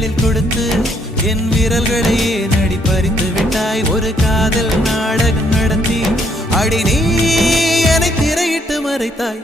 கைகளில் கொடுத்து என் விரல்களையே நடி பறித்து விட்டாய். ஒரு காதல் நாடகம் நடத்தி அடி நீ என்னை திரையிட்டு மறைத்தாய்.